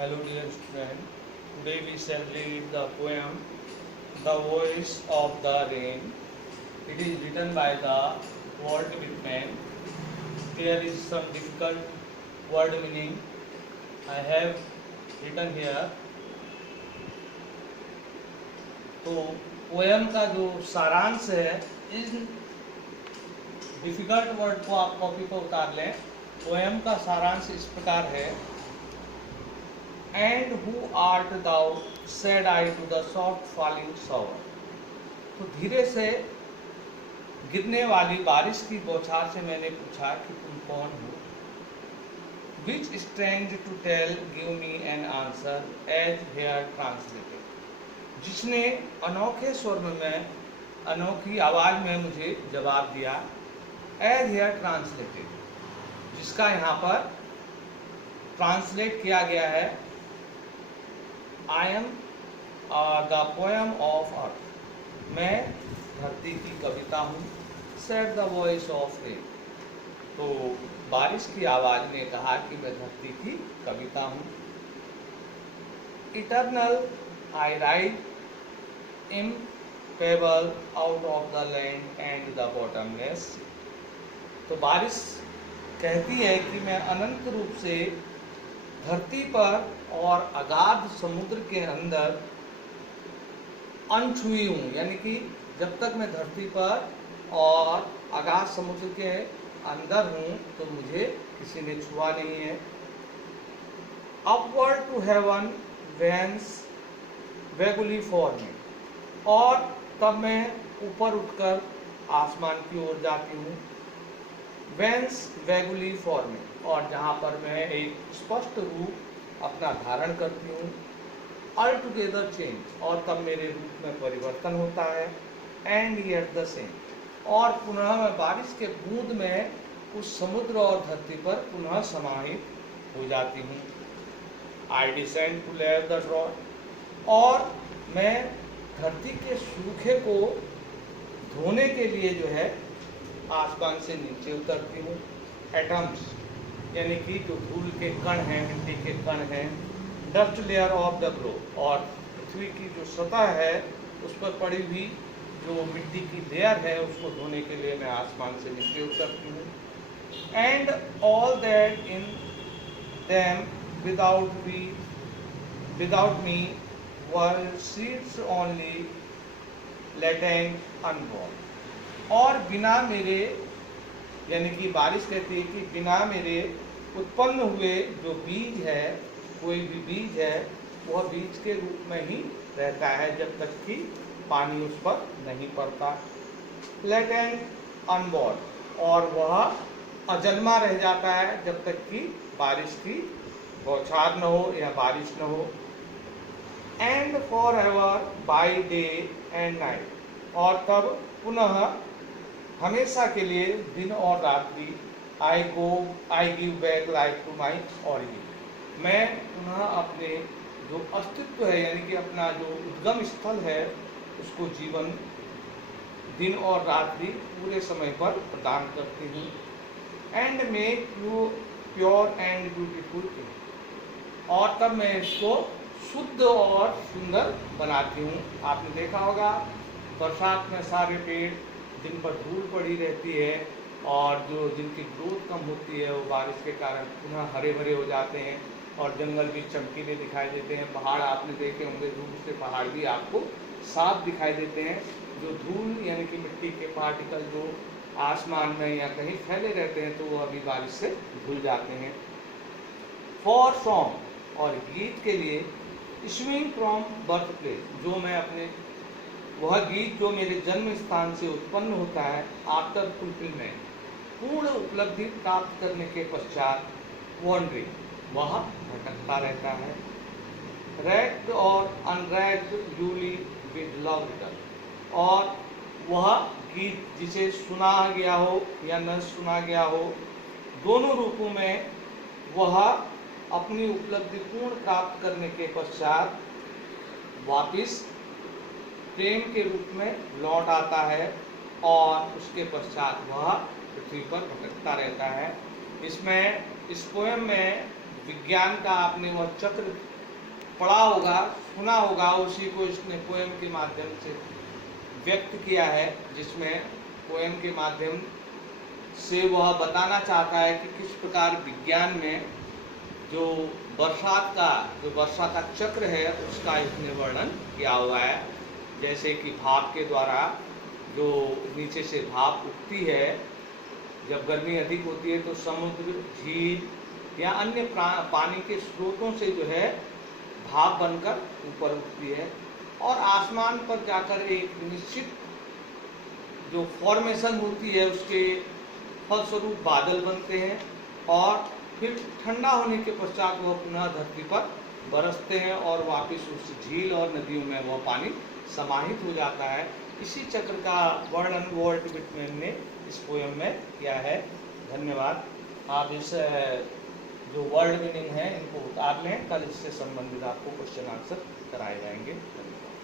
Hello dear student, today we shall read the poem The Voice of the Rain. It is written by the Walt Whitman. There is some difficult word meaning. I have written here. तो poem का जो सारांश है, इस difficult word को आप copy पर उतार लें। पोएम का सारांश इस प्रकार है। And who art thou, said I to the soft falling shower. तो धीरे से गिरने वाली बारिश की बौछार से मैंने पूछा कि तुम कौन हो। Which strange to tell, give me an answer as here translated. जिसने अनोखे स्वर में अनोखी आवाज में मुझे जवाब दिया। as here translated, जिसका यहाँ पर ट्रांसलेट किया गया है। I am the poem of earth. मैं धरती की कविता हूँ। Said the voice of rain. तो बारिश की आवाज ने कहा कि मैं धरती की कविता हूँ। Eternal I write, impebble out of the land and the bottomless. तो बारिश कहती है कि मैं अनंत रूप से धरती पर और अगाध समुद्र के अंदर अनछुई हूँ, यानी कि जब तक मैं धरती पर और अगाध समुद्र के अंदर हूँ तो मुझे किसी ने छुआ नहीं है। Upward to heaven wends vaguely for me, और तब मैं ऊपर उठकर आसमान की ओर जाती हूँ। वेंस वेगुली फॉर मी, और जहाँ पर मैं एक स्पष्ट रूप अपना धारण करती हूँ। ऑल टुगेदर चेंज, और तब मेरे रूप में परिवर्तन होता है। एंड येट द सेम, और पुनः मैं बारिश के बूंद में उस समुद्र और धरती पर पुनः समाहित हो जाती हूँ। आई डिसेंड टू लेव द ड्रॉट, और मैं धरती के सूखे को धोने के लिए जो है आसमान से नीचे उतरती हूँ। एटम्स, यानी कि जो धूल के कण हैं, मिट्टी के कण हैं। Dust layer of the globe, और पृथ्वी की जो सतह है उस पर पड़ी हुई जो मिट्टी की लेयर है उसको धोने के लिए मैं आसमान से नीचे उतरती हूँ। And all that in them without me were seeds only latent unborn, और बिना मेरे, यानी कि बारिश कहती है कि बिना मेरे उत्पन्न हुए जो बीज है, कोई भी बीज है, वह बीज के रूप में ही रहता है जब तक कि पानी उस पर नहीं पड़ता। लेटेंट अनबॉर्न, और वह अजन्मा रह जाता है जब तक कि बारिश की बौछार न हो या बारिश न हो। And forever by day and night, और तब पुनः हमेशा के लिए दिन और रात्रि I give back life to my origin, मैं पुनः अपने जो अस्तित्व है, यानी कि अपना जो उद्गम स्थल है, उसको जीवन दिन और रात्रि पूरे समय पर प्रदान करती हूँ। And make you pure and beautiful, और तब मैं इसको शुद्ध और सुंदर बनाती हूँ। आपने देखा होगा बरसात में सारे पेड़ जिन पर धूल पड़ी रहती है और जो जिनकी ग्रोथ कम होती है वो बारिश के कारण पुनः हरे भरे हो जाते हैं और जंगल भी चमकीले दिखाई देते हैं। पहाड़ आपने देखे होंगे, दूर से पहाड़ भी आपको साफ दिखाई देते हैं। जो धूल यानी कि मिट्टी के पार्टिकल जो आसमान में या कहीं फैले रहते हैं तो वो अभी बारिश से धुल जाते हैं। फॉर सॉन्ग, और गीत के लिए। स्विंग फ्रॉम बर्थ प्लेस, जो मैं अपने वह गीत जो मेरे जन्म स्थान से उत्पन्न होता है। आफ्टर फुलफिलमेंट, पूर्ण उपलब्धि प्राप्त करने के पश्चात। वॉन्डरिंग, वह भटकता रहता है। रैक्ड और अनरैक्ड यूली विद लव रिटर्न, और वह गीत जिसे सुना गया हो या न सुना गया हो, दोनों रूपों में वह अपनी उपलब्धि पूर्ण प्राप्त करने के पश्चात वापिस प्रेम के रूप में लौट आता है और उसके पश्चात वह पृथ्वी पर भटकता रहता है। इसमें इस पोएम में विज्ञान का आपने वह चक्र पढ़ा होगा, सुना होगा, उसी को इसने पोएम के माध्यम से व्यक्त किया है, जिसमें पोएम के माध्यम से वह बताना चाहता है कि किस प्रकार विज्ञान में जो वर्षा का चक्र है उसका इसने वर्णन किया हुआ है। जैसे कि भाप के द्वारा जो नीचे से भाप उठती है, जब गर्मी अधिक होती है तो समुद्र, झील या अन्य पानी के स्रोतों से जो है भाप बनकर ऊपर उठती है और आसमान पर जाकर एक निश्चित जो फॉर्मेशन होती है उसके फलस्वरूप बादल बनते हैं और फिर ठंडा होने के पश्चात वह पुनः धरती पर बरसते हैं और वापस उस झील और नदियों में वह पानी समाहित हो जाता है। इसी चक्र का वर्णन वॉल्ट विटमैन ने इस पोएम में किया है। धन्यवाद। आप इस जो वर्ड मीनिंग है इनको उतार लें, कल इससे संबंधित आपको क्वेश्चन आंसर कराए जाएंगे। धन्यवाद।